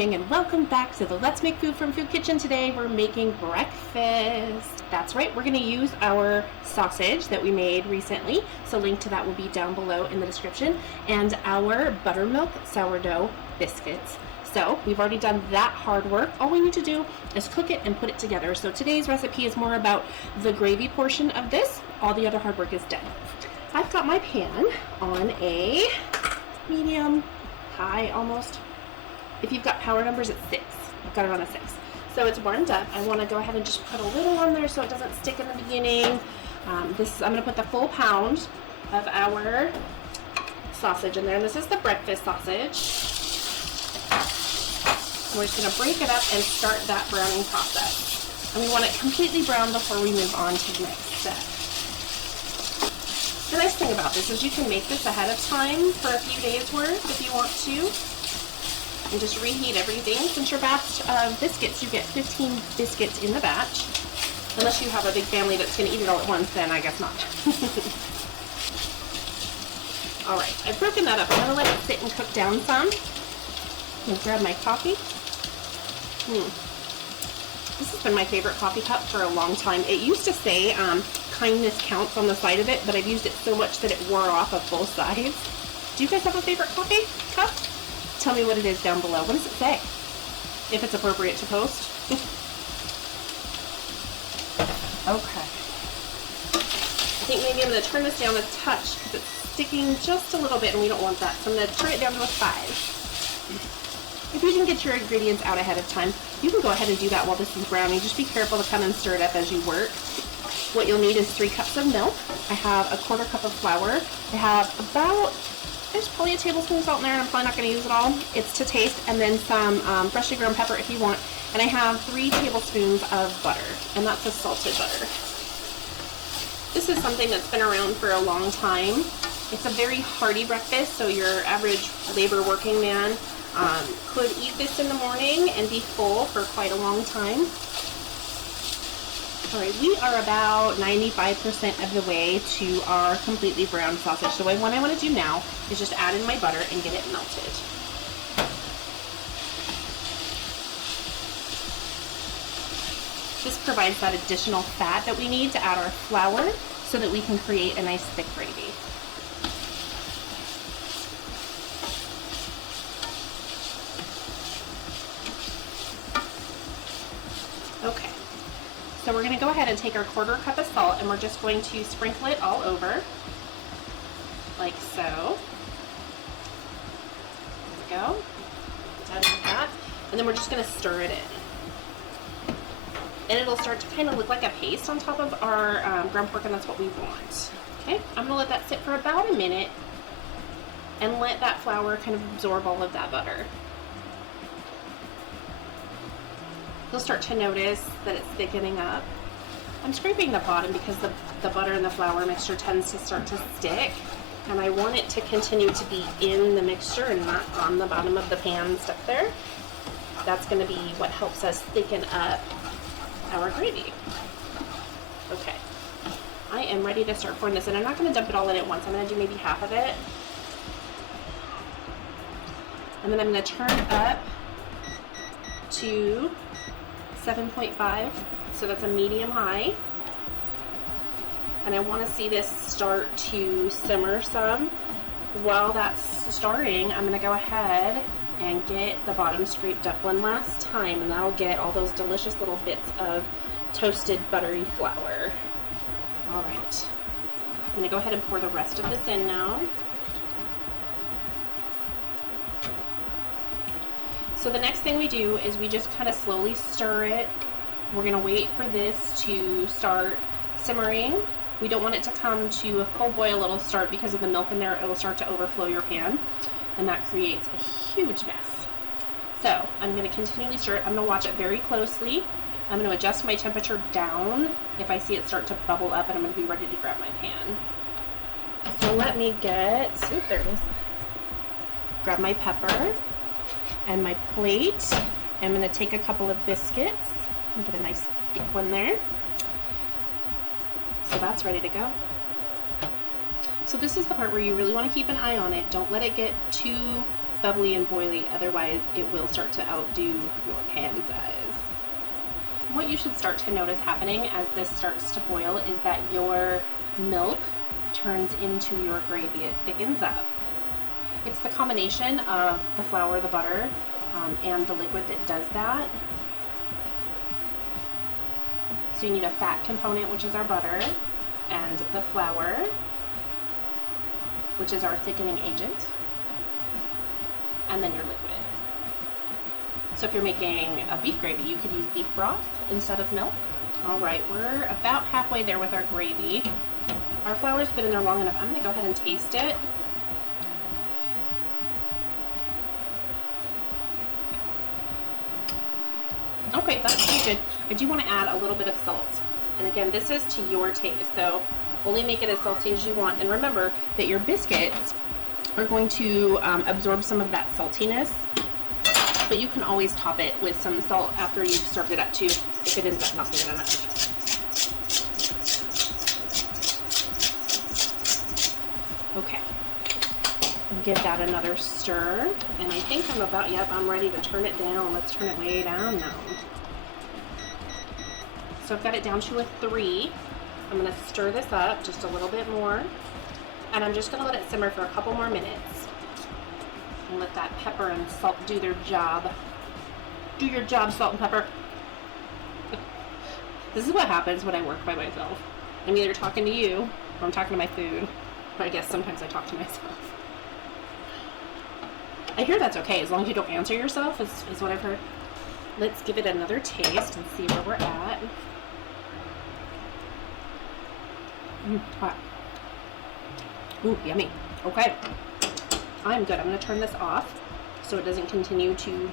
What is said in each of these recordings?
morning and welcome back to the Let's Make Food from Food Kitchen. Today we're making breakfast. That's right, we're going to use our sausage that we made recently, so link to that will be down below in the description, and our buttermilk sourdough biscuits. So we've already done that hard work. All we need to do is cook it and put it together. So today's recipe is more about the gravy portion of this. All the other hard work is done. I've got my pan on a medium high almost. If you've got power numbers, it's 6. I've got it on a 6. So it's warmed up. I want to go ahead and just put a little on there so it doesn't stick in the beginning. I'm going to put the full pound of our sausage in there. And this is the breakfast sausage. We're just going to break it up and start that browning process. And we want it completely brown before we move on to the next step. The nice thing about this is you can make this ahead of time for a few days worth if you want to. And just reheat everything. Since your batch of biscuits, you get 15 biscuits in the batch. Unless you have a big family that's going to eat it all at once, then I guess not. Alright, I've broken that up. I'm going to let it sit and cook down some. I'm going to grab my coffee. This has been my favorite coffee cup for a long time. It used to say kindness counts on the side of it, but I've used it so much that it wore off of both sides. Do you guys have a favorite coffee cup? Tell me what it is down below. What does it say? If it's appropriate to post. Okay. I think maybe I'm going to turn this down a touch because it's sticking just a little bit and we don't want that. So I'm going to turn it down to a 5. If you can get your ingredients out ahead of time, you can go ahead and do that while this is browning. Just be careful to come and stir it up as you work. What you'll need is 3 cups of milk. I have a 1/4 cup of flour. I have there's probably a tablespoon of salt in there, and I'm probably not going to use it all. It's to taste, and then some freshly ground pepper if you want. And I have 3 tablespoons of butter, and that's a salted butter. This is something that's been around for a long time. It's a very hearty breakfast, so your average labor working man could eat this in the morning and be full for quite a long time. Alright, we are about 95% of the way to our completely browned sausage. So what I want to do now is just add in my butter and get it melted. This provides that additional fat that we need to add our flour so that we can create a nice thick gravy. Okay. So we're going to go ahead and take our 1/4 cup of salt and we're just going to sprinkle it all over, like so. There we go. Done with that. And then we're just going to stir it in. And it'll start to kind of look like a paste on top of our ground pork, and that's what we want. Okay, I'm going to let that sit for about a minute and let that flour kind of absorb all of that butter. You'll start to notice that it's thickening up. I'm scraping the bottom because the butter and the flour mixture tends to start to stick, and I want it to continue to be in the mixture and not on the bottom of the pan stuck there. That's going to be what helps us thicken up our gravy. Okay, I am ready to start pouring this in. I'm not going to dump it all in at once. I'm going to do maybe half of it. And then I'm going to turn up to 7.5, so that's a medium high, and I want to see this start to simmer some. While that's starting, I'm going to go ahead and get the bottom scraped up one last time, and that'll get all those delicious little bits of toasted buttery flour. Alright, I'm going to go ahead and pour the rest of this in now. So the next thing we do is we just kind of slowly stir it. We're going to wait for this to start simmering. We don't want it to come to a full boil. It'll start, because of the milk in there, it'll start to overflow your pan, and that creates a huge mess. So I'm going to continually stir it. I'm going to watch it very closely. I'm going to adjust my temperature down if I see it start to bubble up, and I'm going to be ready to grab my pan. So let me there it is. Grab my pepper and my plate. I'm going to take a couple of biscuits and get a nice thick one there. So that's ready to go. So this is the part where you really want to keep an eye on it. Don't let it get too bubbly and boily, otherwise it will start to outdo your pan size. What you should start to notice happening as this starts to boil is that your milk turns into your gravy. It thickens up. It's the combination of the flour, the butter, and the liquid that does that. So you need a fat component, which is our butter, and the flour, which is our thickening agent, and then your liquid. So if you're making a beef gravy, you could use beef broth instead of milk. All right, we're about halfway there with our gravy. Our flour's been in there long enough. I'm gonna go ahead and taste it. Okay, that's pretty good. I do want to add a little bit of salt. And again, this is to your taste, so only make it as salty as you want. And remember that your biscuits are going to absorb some of that saltiness, but you can always top it with some salt after you've served it up too, if it ends up not being enough. Okay, give that another stir, and I think I'm about, yep, I'm ready to turn it down. Let's turn it way down now. So I've got it down to a 3. I'm gonna stir this up just a little bit more, and I'm just gonna let it simmer for a couple more minutes. And let that pepper and salt do their job. Do your job, salt and pepper. This is what happens when I work by myself. I'm either talking to you, or I'm talking to my food. Or I guess sometimes I talk to myself. I hear that's okay, as long as you don't answer yourself, is what I've heard. Let's give it another taste and see where we're at. Hot. Ooh, yummy. Okay. I'm good. I'm going to turn this off so it doesn't continue to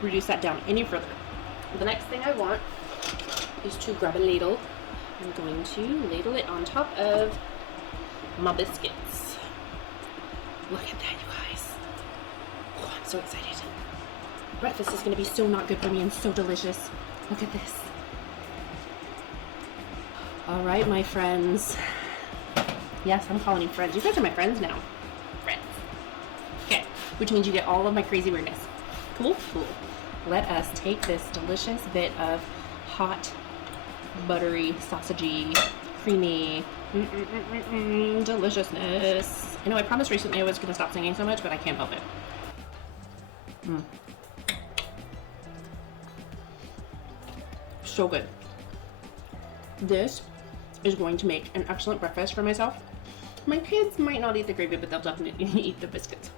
reduce that down any further. The next thing I want is to grab a ladle. I'm going to ladle it on top of my biscuits. Look at that, you guys. Oh, I'm so excited. Breakfast is going to be so not good for me and so delicious. Look at this. All right, my friends. Yes, I'm calling you friends. You guys are my friends now. Friends. Okay, which means you get all of my crazy weirdness. Cool? Cool. Let us take this delicious bit of hot, buttery, sausagey, creamy, deliciousness. I know I promised recently I was going to stop singing so much, but I can't help it. So good. This is going to make an excellent breakfast for myself. My kids might not eat the gravy, but they'll definitely eat the biscuits.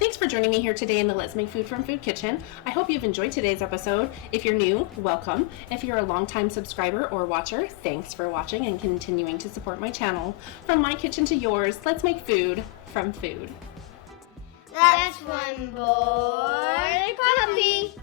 Thanks for joining me here today in the Let's Make Food from Food Kitchen. I hope you've enjoyed today's episode. If you're new, welcome. If you're a longtime subscriber or watcher, thanks for watching and continuing to support my channel. From my kitchen to yours, let's make food from food. That's one boy puppy.